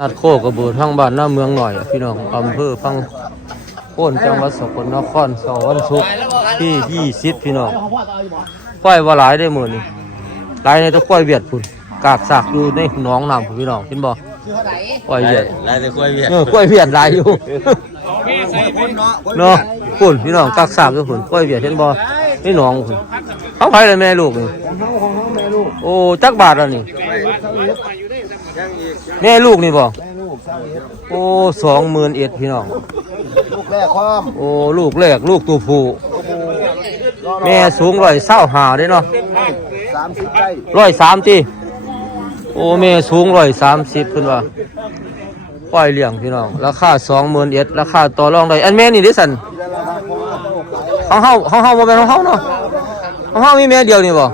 นาดโคกระเบือทั้งบ้านหน้าเมืองหน่อย พี่น้องอำเภอพังโค่นจังหวัดสกลนครเสาร์วันศุกร์ที่ยี่สิบพี่น้องควายว่าหลายได้หมื่นนี่หลายในตะควายเวียดพุ่นกากสากอยู่ในหนองน้ำพุ่นพี่น้องเห็นบ่ควายเวียดลายแต่กล้วยเวียดเออควายเวียดหลายอยู่เนาะพุ่นพี่น้องกากสากอยู่พุ่นควายเวียดเห็นบ่นี่หนองพุ่นเขาไผเลยแม่ลูกนี่โอ้จักบาทแล้วนี่ แม่ลูกนี่บ่โอ้สองหมื่นเอ็ดพี่น้อง ลูกแรกความโอ้ลูกแรกลูกตัวผู้แม่สูงร้อยเศร้าหาได้เนาะสามสิบไร่ร้อยสามตีโอ้แม่สูงร้อยสามสิบเพิ่นว่าปล่อยเลี้ยงพี่น้อง ราคาสองหมื่นเอ็ดราคาต่อรองได้อันแม่นี่ดิสันของเฮาของเฮาบ่แม่นของเฮาเนาะของเฮามีแม่เดียวนี่บ่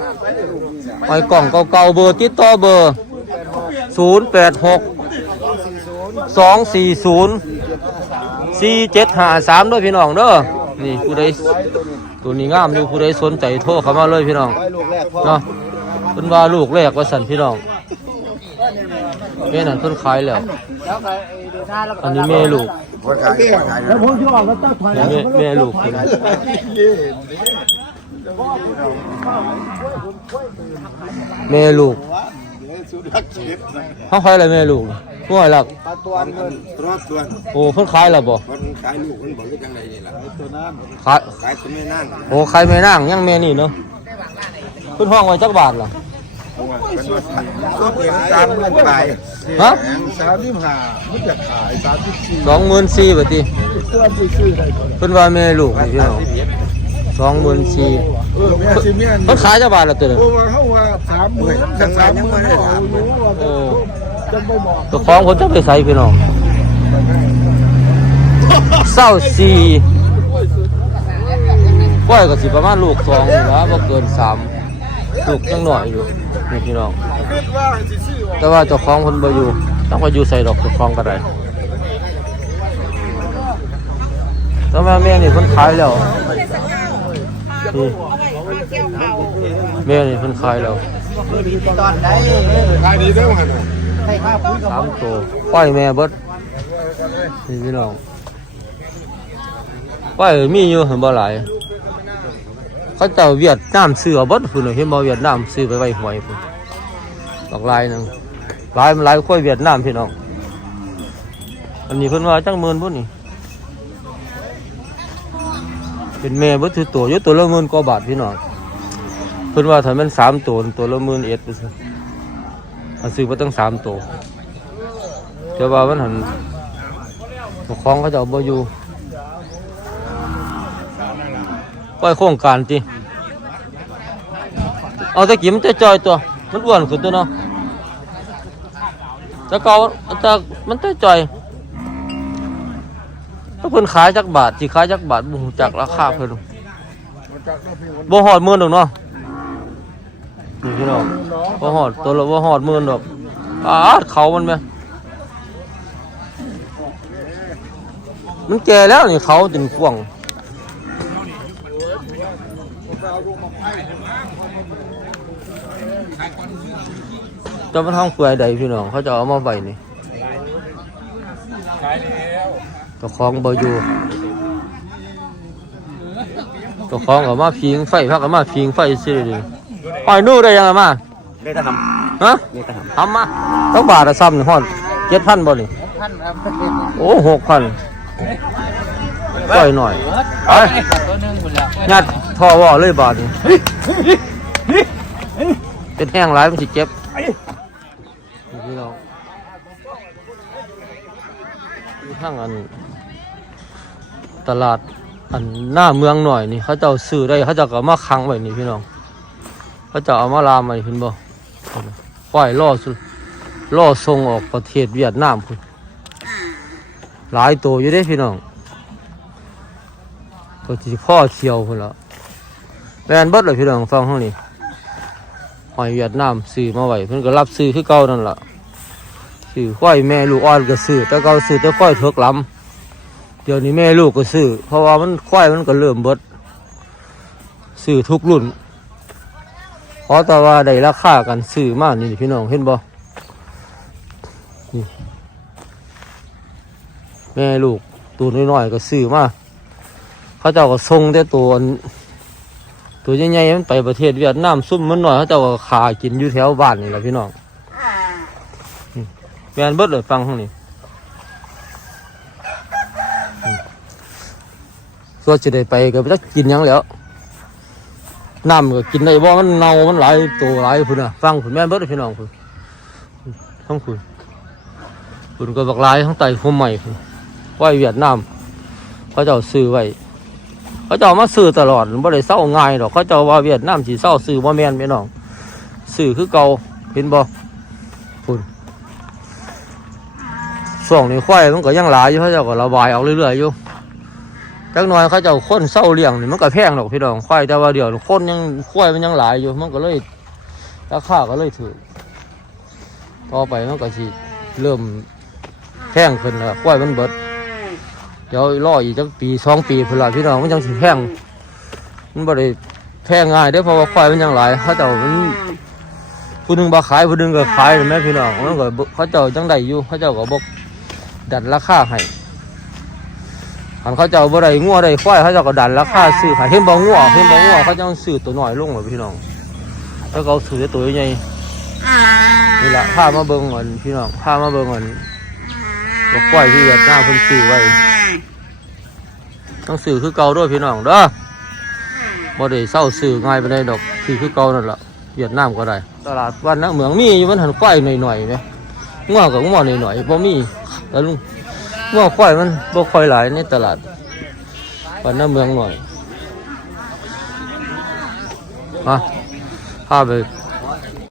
ไอ้กล่องเก่าๆเบอร์ติดต่อเบอร์ ศูนย์แปดหกสองสี่ศูนย์สี่เจ็ดห้าสามด้วยพี่น้องเด้อนี่ผู้ใดตัวนี้งามอยู่ผู้ใดสนใจโทรเข้ามาเลยพี่น้องเนาะเพิ่นว่าลูกแรกว่าสันพี่น้องแม่นั่นเพิ่นขายแล้วอันนี้แม่ลูกคนขายคนขายแล้วผมชื่อว่าก็ ต้องถอยแม่แม่ลูกเพิ่นแม่ลูกเขาขายอะไรแม่ลูกง่วยหลักปลาตัวเงินรอดตัวโอ้เพิ่นขายแล้วบ่คนขายลูกคนบอกว่าจังไรนี่ล่ะตัวนั้นขายขายตัวแม่นั่งโอ้ขายแม่นางยังแม่นี่เนาะเพิ่นห้องไว้จักบาทล่ะก็เปลี่ยนสามเงินไปฮะสามสิบห้ามันจะขายสามสิบสี่สองหมื่นสี่บาทติตัวที่ซื้อได้เพิ่นว่าแม่ลูกนี่พี่น้อง สองหมื่นสี่เออแม่สิแม่เพิ่นขายจักบาทละตัวนึงโอ้ว่าเขาว่าสามหมื่นกับสามหมื่นรู้ว่าโอ้จะไม่บอกตัวของคนจะไปใส่พี่น้องเศร้าสี่ก้อยก็สิประมาณลูกสองนี่ละบ่เกินสามลูกยังหน่อยอยู่นี่พี่น้องคิดว่าสิซื้อแต่ว่าเจ้าของคนบ่อยู่ต้องไปอยู่ใส่ดอกเจ้าของก็ได้แต่ว่าแม่นี่เพิ่นขายแล้ว นี่แม่นี่เพิ่นขายแล้วตอนไหนขายดีได้ไหมสามตัวป้อยแม่เบิดนี่พี่น้องป้อยมีอยู่เห็นบ่หลายเขาเจ้าเวียดนามซื้อเบิดพุ่นน่ะเห็นบ่เวียดนามซื้อไปไว้หวยพุ่นดอกหลายหนึ่งหลายมันหลายกว่าเวียดนามพี่น้องอันนี้เพิ่นว่าจังหมื่นพุ่นนี่ เป็นแม่บิดถือตัวยู่ตัวละหมื่นกว่าบาทพี่น้องเพิ่นว่าถ้ามันสามตัวตัวละหมื่นเอ็ดไปซะมันซื้อมาตั้งสามตัวเดี๋ยวว่ามันหันปกครองเขาจะเอาบ่อยู่ปล่อยโครงการจีเอาตะกี้มันจะจอยตัว มันอ้วนขึ้นตัวเนาะแตะเกาตะมันจะจอย ถ้าเพิ่นขายจักบาทสิขายจักบาทบ่ฮู้จักราคาเพิ่นบ่ฮอดหมื่นดอกเนาะนี่พี่น้องบ่หอดตัวละบ่หอดหมื่นดอกอาดเขามันไหมมันแก่แล้วนี่เขาถึงกวงจะมาทางเปลือยใดพี่น้องเขาจะเอามาไว้นี่ เจ้าของบ่อยู่เจ้าของก็มาพิงไฟพักก็มาพิงไฟซื่อดิปล่อยนู่ได้ยังไงมาได้ทฮะำได้ทำทำมาต้องบาทละซ้ำนี่ฮอดเจ็ดพันบ่นี่ท่านครับโอ้หกพันก้อยหน่อยไปตัวนึงหมดแล้วยัดท่อว่อเลยบาทนี่เป็นแห้งหลายมันสิเจ็บนี่พี่น้องอยู่ทางอัน ตลาดอันหน้าเมืองหน่อยนี่เขาจ้าซื้อได้เขาจ้าก็เอามาคังไว้นี่พี่น้องเขาจ้าเอามาลามไว้เห็นบ่ปล่อยล่อสุล่อส่งออกประเทศเวียดนามพุ่นหลายตัวอยู่เด้พี่น้องตัวที่พ่อเขียวพุ่นละแมนบดเลยพี่น้องฟังห้องนี้หอยเวียดนามซื้อมาไว้เพิ่นก็รับซื้อคือเก่านั่นล่ะซื้อควายแม่ลูกอ่อนก็ซื้อแต่เก่าซื้อแต่ควายเถิกล้ำ เดี๋ยวนี้แม่ลูกก็ซื้อ เพราะว่ามันควายมันก็เริ่มเบิดซื้อทุกรุ่นเพราะแต่ว่าได้ราคากันซื้อมากนี่พี่น้องเห็นบ่นี่แม่ลูกตัวน้อยๆก็ซื้อมาเขาเจ้าก็ส่งแต่ตัวอันตัวใหญ่ๆมันไปประเทศเวียดนามซุ่มมันหน่อยเขาเจ้าก็ขากินอยู่แถวบ้านนี่แหละพี่น้องอืมแม่นเบิดเลยฟังข้างนี้อืม ส่วจะได้ไปก็ไปกกินยังแล้วน้ำก็กินได้บ่มันเน่ามันหลายตัวหลายพุ่นน่ะฟังพุ่นแม่เบิดเลพี่น้องพุ่นทั้งพุ่นพุ่นก็บักหลายทั้งไตหัวใหม่พุ่นไว้เวียดนามเขาเจ้าซื้อไว้เขาเจ้ามาซื้อตลอดบ่ได้เศร้าง่ายหรอกเขาเจ้าว่าเวียดนามสิเศร้าซื้อบ่แม่นพี่น้องซื้อคือเก่าเห็นบ่พุ่นช่วงนี้ควายมันก็ยังหลายอยู่เขาเจ้าก็ระบายออกเรื่อยๆอยู่ จักหน่อยเขาเจ้าคนเศร้าเลี้ยงนี่มันก็แพงหรอกพี่น้องควายแต่ว่าเดี๋ยวคนยังควายมันยังหลายอยู่มันก็เลยราคาก็เลยถือต่อไปมันก็สิเริ่มแพงขึ้นแล้วควายมันเบิดเดี๋ยวรออีกจักปีสองปีเพื่นละพี่น้องมันยังสิแพงมันบ่ได้แพงง่ายเด้อเพราะว่าควายมันยังหลายเขาเจ้ามันผู้นึงบ่ขายผู้นึงก็ขายเห็นไหมพี่น้องมันก็เขาเจ้าจังได้อยู่เขาเจ้าก็บ่ดันราคาให้ อันเขาเจ้าบ่ได้งัวได้ควายเขาเจ้าก็ดันราคาซื้อให้เห็นบ่งัวเห็นบ่งัวเขาเจ้าซื้อตัวน้อยลงเลยพี่น้องแล้วก็เอาซื้อแต่ตัวใหญ่นี่ล่ะพามาเบิ่งก่อนพี่น้องพามาเบิ่งก่อนว่าควายที่เวียดนามเพิ่นซื้อไว้ต้องสื่อคือเก่าด้วยพี่น้องเด้อบ่ได้เศร้าสื่อง่ายไปได้ดอกสื่อคือเก่านั่นแหละเวียดนามก็ได้ ตลาดวันนักเหมืองมีอยู่มันหันควายหน่อยๆไหมง้อกับง้อหน่อยๆบ่มีแต่ลุง ว่าควายมันบ่ค่อยหลายในตลาดปันนักเมืองหน่อยมาพาไป